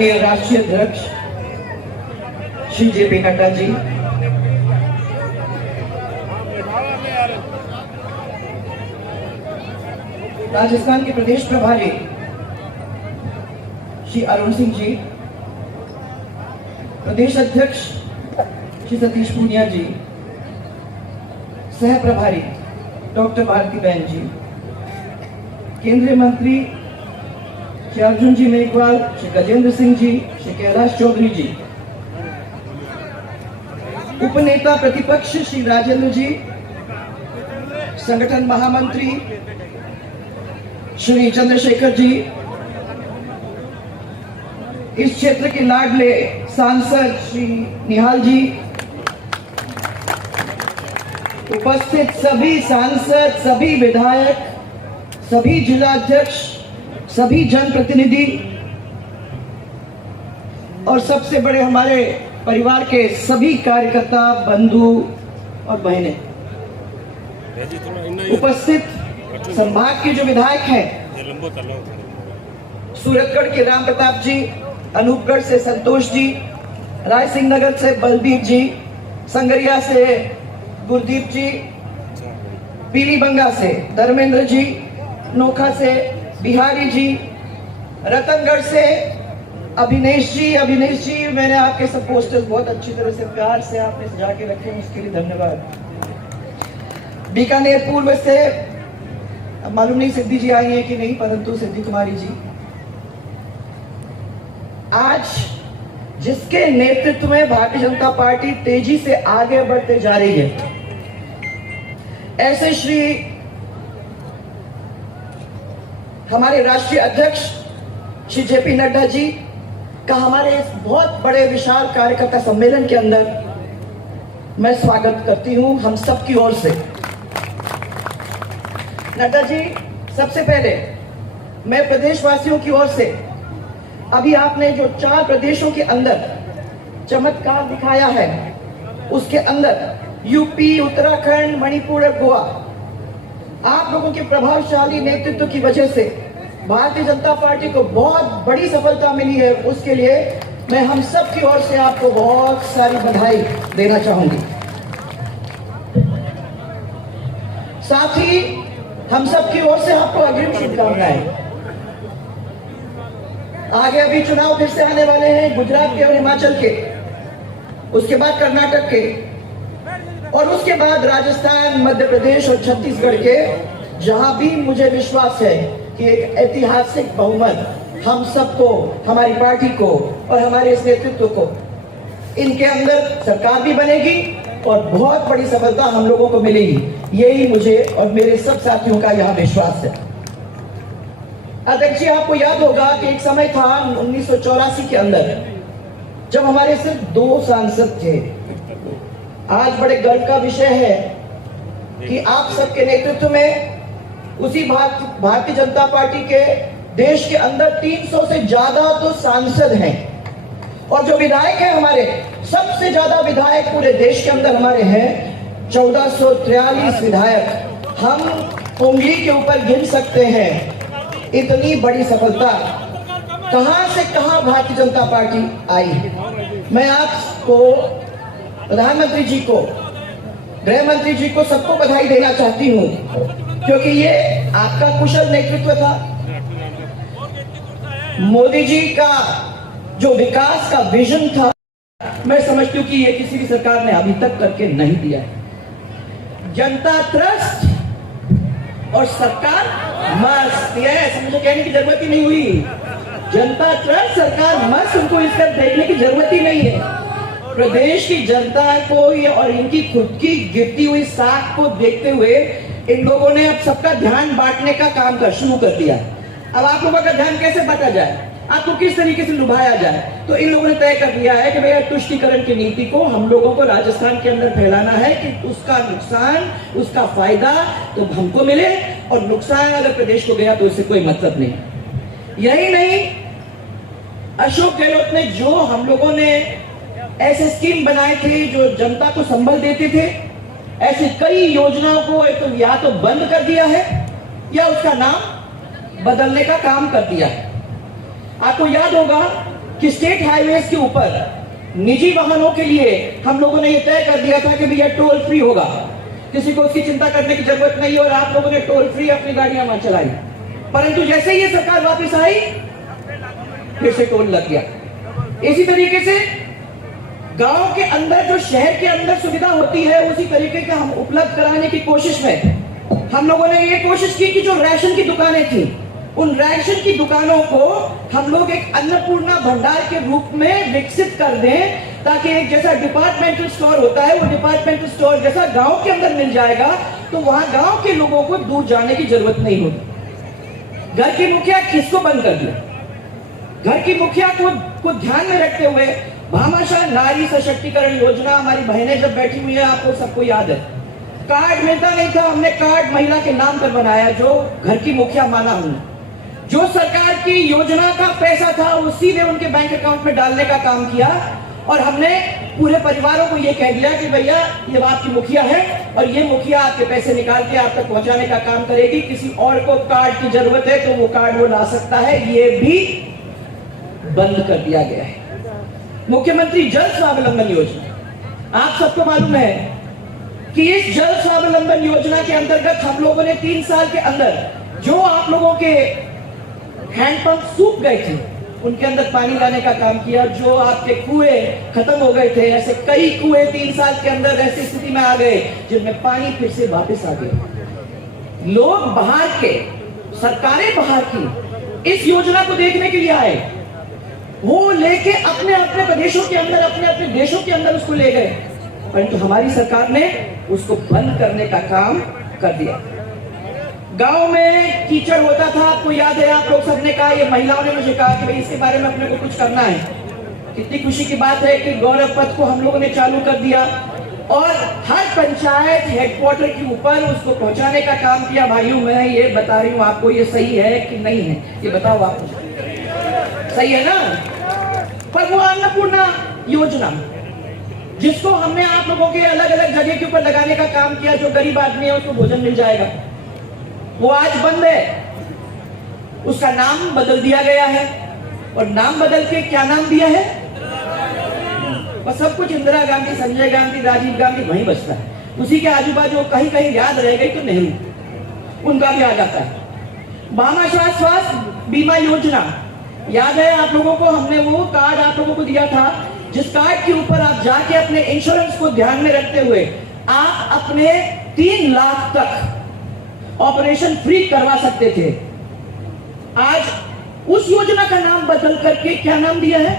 माननीय राष्ट्रीय अध्यक्ष श्री जेपी नड्डा जी, राजस्थान के प्रदेश प्रभारी श्री अरुण सिंह जी, प्रदेश अध्यक्ष श्री सतीश पूनिया जी, सह प्रभारी डॉक्टर भारती बहन जी, केंद्रीय मंत्री श्री अर्जुन जी मेघवाल, श्री गजेंद्र सिंह जी, श्री कैलाश चौधरी जी, उपनेता प्रतिपक्ष श्री राजेंद्र जी, संगठन महामंत्री श्री चंद्रशेखर जी, इस क्षेत्र के लाडले सांसद श्री निहाल जी, उपस्थित सभी सांसद, सभी विधायक, सभी जिलाध्यक्ष, सभी जनप्रतिनिधि और सबसे बड़े हमारे परिवार के सभी कार्यकर्ता, बंधु और बहनें, उपस्थित संभाग के जो विधायक हैं, सूरतगढ़ के राम प्रताप जी, अनूपगढ़ से संतोष जी, रायसिंह नगर से बलदीप जी, संगरिया से गुरदीप जी, पीलीबंगा से धर्मेंद्र जी, नोखा से बिहारी जी, रतनगढ़ से अभिनेश जी, मैंने आपके सब पोस्टर्स बहुत अच्छी तरह से प्यार से आपने सजा के रखे हैं, उसके लिए धन्यवाद। बीकानेर पूर्व से, अब मालूम नहीं सिद्धि जी आई है कि नहीं, परंतु सिद्धि कुमारी जी, आज जिसके नेतृत्व में भारतीय जनता पार्टी तेजी से आगे बढ़ते जा रही है, ऐसे श्री हमारे राष्ट्रीय अध्यक्ष श्री जेपी नड्डा जी का हमारे इस बहुत बड़े विशाल कार्यकर्ता सम्मेलन के अंदर मैं स्वागत करती हूं हम सब की ओर से। नड्डा जी, सबसे पहले मैं प्रदेशवासियों की ओर से, अभी आपने जो 4 प्रदेशों के अंदर चमत्कार दिखाया है, उसके अंदर यूपी, उत्तराखंड, मणिपुर और गोवा, आप लोगों के प्रभावशाली नेतृत्व की वजह से भारतीय जनता पार्टी को बहुत बड़ी सफलता मिली है। उसके लिए मैं हम सब की ओर से आपको बहुत सारी बधाई देना चाहूंगी। साथ ही हम सब की ओर से आपको अग्रिम शुभकामनाएं। आगे अभी चुनाव फिर से आने वाले हैं, गुजरात के और हिमाचल के, उसके बाद कर्नाटक के, और उसके बाद राजस्थान, मध्य प्रदेश और छत्तीसगढ़ के, जहां भी मुझे विश्वास है कि एक ऐतिहासिक बहुमत हम सबको, हमारी पार्टी को और हमारे इस नेतृत्व को, इनके अंदर सरकार भी बनेगी और बहुत बड़ी सफलता हम लोगों को मिलेगी। यही मुझे और मेरे सब साथियों का यह विश्वास है। अध्यक्ष जी, आपको याद होगा कि एक समय था 1984 के अंदर, जब हमारे सिर्फ 2 सांसद थे। आज बड़े गर्व का विषय है कि आप सबके नेतृत्व में उसी भारतीय जनता पार्टी के देश के अंदर 300 से ज्यादा तो सांसद हैं, और जो विधायक हैं हमारे, सबसे ज्यादा विधायक पूरे देश के अंदर हमारे हैं 1443 विधायक। हम उंगली के ऊपर गिन सकते हैं। इतनी बड़ी सफलता कहां से कहां भारतीय जनता पार्टी आई। मैं आपको, प्रधानमंत्री जी को, गृह मंत्री जी को, सबको बधाई देना चाहती हूं, क्योंकि ये आपका कुशल नेतृत्व था। मोदी जी का जो विकास का विजन था, मैं समझती हूं कि ये किसी भी सरकार ने अभी तक करके नहीं दिया है। जनता ट्रस्ट और सरकार मस्त, ये मुझे कहने की जरूरत ही नहीं हुई। जनता ट्रस्ट, सरकार मस्त, उनको इसका देखने की जरूरत ही नहीं है। प्रदेश की जनता को और इनकी खुद की गिरती हुई साख को देखते हुए इन लोगों ने अब सबका ध्यान बांटने का काम शुरू कर दिया। अब आप लोगों का ध्यान कैसे बांटा जाए, आपको किस तरीके से लुभाया जाए, तो इन लोगों ने तय कर दिया है कि भैया तुष्टीकरण की नीति को हम लोगों को राजस्थान के अंदर फैलाना है कि उसका नुकसान, उसका फायदा तो हमको मिले, और नुकसान अगर प्रदेश को गया तो इससे कोई मतलब नहीं। यही नहीं, अशोक गहलोत ने जो हम लोगों ने ऐसे स्कीम बनाए थे जो जनता को संबल देते थे, ऐसी कई योजनाओं को तो या तो बंद कर दिया है या उसका नाम बदलने का काम कर दिया है। आपको याद होगा कि स्टेट हाईवेज के ऊपर निजी वाहनों के लिए हम लोगों ने यह तय कर दिया था कि भैया टोल फ्री होगा, किसी को उसकी चिंता करने की जरूरत नहीं, और आप लोगों ने टोल फ्री अपनी गाड़ियां वहां चलाई। परंतु जैसे ही ये सरकार वापस आई फिर से टोल लग गया। इसी तरीके से गांव के अंदर जो शहर के अंदर सुविधा होती है उसी तरीके का हम उपलब्ध कराने की कोशिश में हम लोगों ने ये कोशिश की कि जो राशन की दुकानें थी उन राशन की दुकानों को हम लोग एक अन्नपूर्णा भंडार के रूप में विकसित कर दें, ताकि एक जैसा डिपार्टमेंटल स्टोर होता है वो डिपार्टमेंटल स्टोर जैसा गांव के अंदर मिल जाएगा, तो वहां गांव के लोगों को दूर जाने की जरूरत नहीं होगी। घर की मुखिया किसको बंद कर दिया? घर की मुखिया को ध्यान में रखते हुए भामाशाह नारी सशक्तिकरण योजना, हमारी बहनें जब बैठी हुई है आपको सबको याद है, कार्ड मिलता नहीं था, हमने कार्ड महिला के नाम पर बनाया, जो घर की मुखिया माना हमने। जो सरकार की योजना का पैसा था वो सीधे उनके बैंक अकाउंट में डालने का काम किया, और हमने पूरे परिवारों को ये कह दिया कि भैया ये आपकी मुखिया है और ये मुखिया आपके पैसे निकाल के आप तक पहुंचाने का काम करेगी, किसी और को कार्ड की जरूरत है तो वो कार्ड वो ला सकता है, ये भी बंद कर दिया गया है। मुख्यमंत्री जल स्वावलंबन योजना, आप सबको मालूम है कि इस जल स्वावलंबन योजना के अंतर्गत हम लोगों ने 3 साल के अंदर जो आप लोगों के हैंडपंप सूख गए थे उनके अंदर पानी लाने का काम किया, जो आपके कुएं खत्म हो गए थे, ऐसे कई कुएं 3 साल के अंदर ऐसी स्थिति में आ गए जिनमें पानी फिर से वापस आ गए। लोग बाहर के, सरकारें बाहर की इस योजना को देखने के लिए आए, वो लेके अपने अपने प्रदेशों के अंदर, अपने अपने देशों के अंदर उसको ले गए, परंतु हमारी सरकार ने उसको बंद करने का काम कर दिया। गांव में कीचड़ होता था, आपको याद है, आप लोग सबने कहा, ये महिलाओं ने मुझे कहा कि भाई इसके बारे में अपने को कुछ करना है। कितनी खुशी की बात है कि गौरव पथ को हम लोगों ने चालू कर दिया और हर पंचायत हेडक्वार्टर के ऊपर उसको पहुंचाने का काम किया। भाइयों मैं ये बता रही हूँ आपको, ये सही है कि नहीं है ये बताओ आप, सही है ना? पर वो अन्नपूर्णा योजना जिसको हमने आप लोगों के अलग अलग जगह के ऊपर लगाने का काम किया, जो गरीब आदमी है उसको भोजन मिल जाएगा, वो आज बंद है। उसका नाम बदल दिया गया है, और नाम बदल के क्या नाम दिया है? बस सब कुछ इंदिरा गांधी, संजय गांधी, राजीव गांधी वहीं बचता है, उसी के आजू बाजू कहीं कहीं याद रह गई तो नेहरू, उनका भी आ जाता है। भामाशाह स्वास्थ्य बीमा योजना याद है आप लोगों को, हमने वो कार्ड आप लोगों को दिया था जिस कार्ड के ऊपर आप जाके अपने इंश्योरेंस को ध्यान में रखते हुए आप अपने 3 लाख तक ऑपरेशन फ्री करवा सकते थे। आज उस योजना का नाम बदल करके क्या नाम दिया है?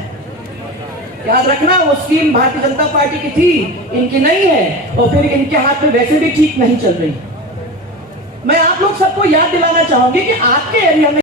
याद रखना, वो स्कीम भारतीय जनता पार्टी की थी, इनकी नहीं है, और फिर इनके हाथ में वैसे भी ठीक नहीं चल रही। मैं आप लोग सबको याद दिलाना चाहूंगी कि आपके एरिया में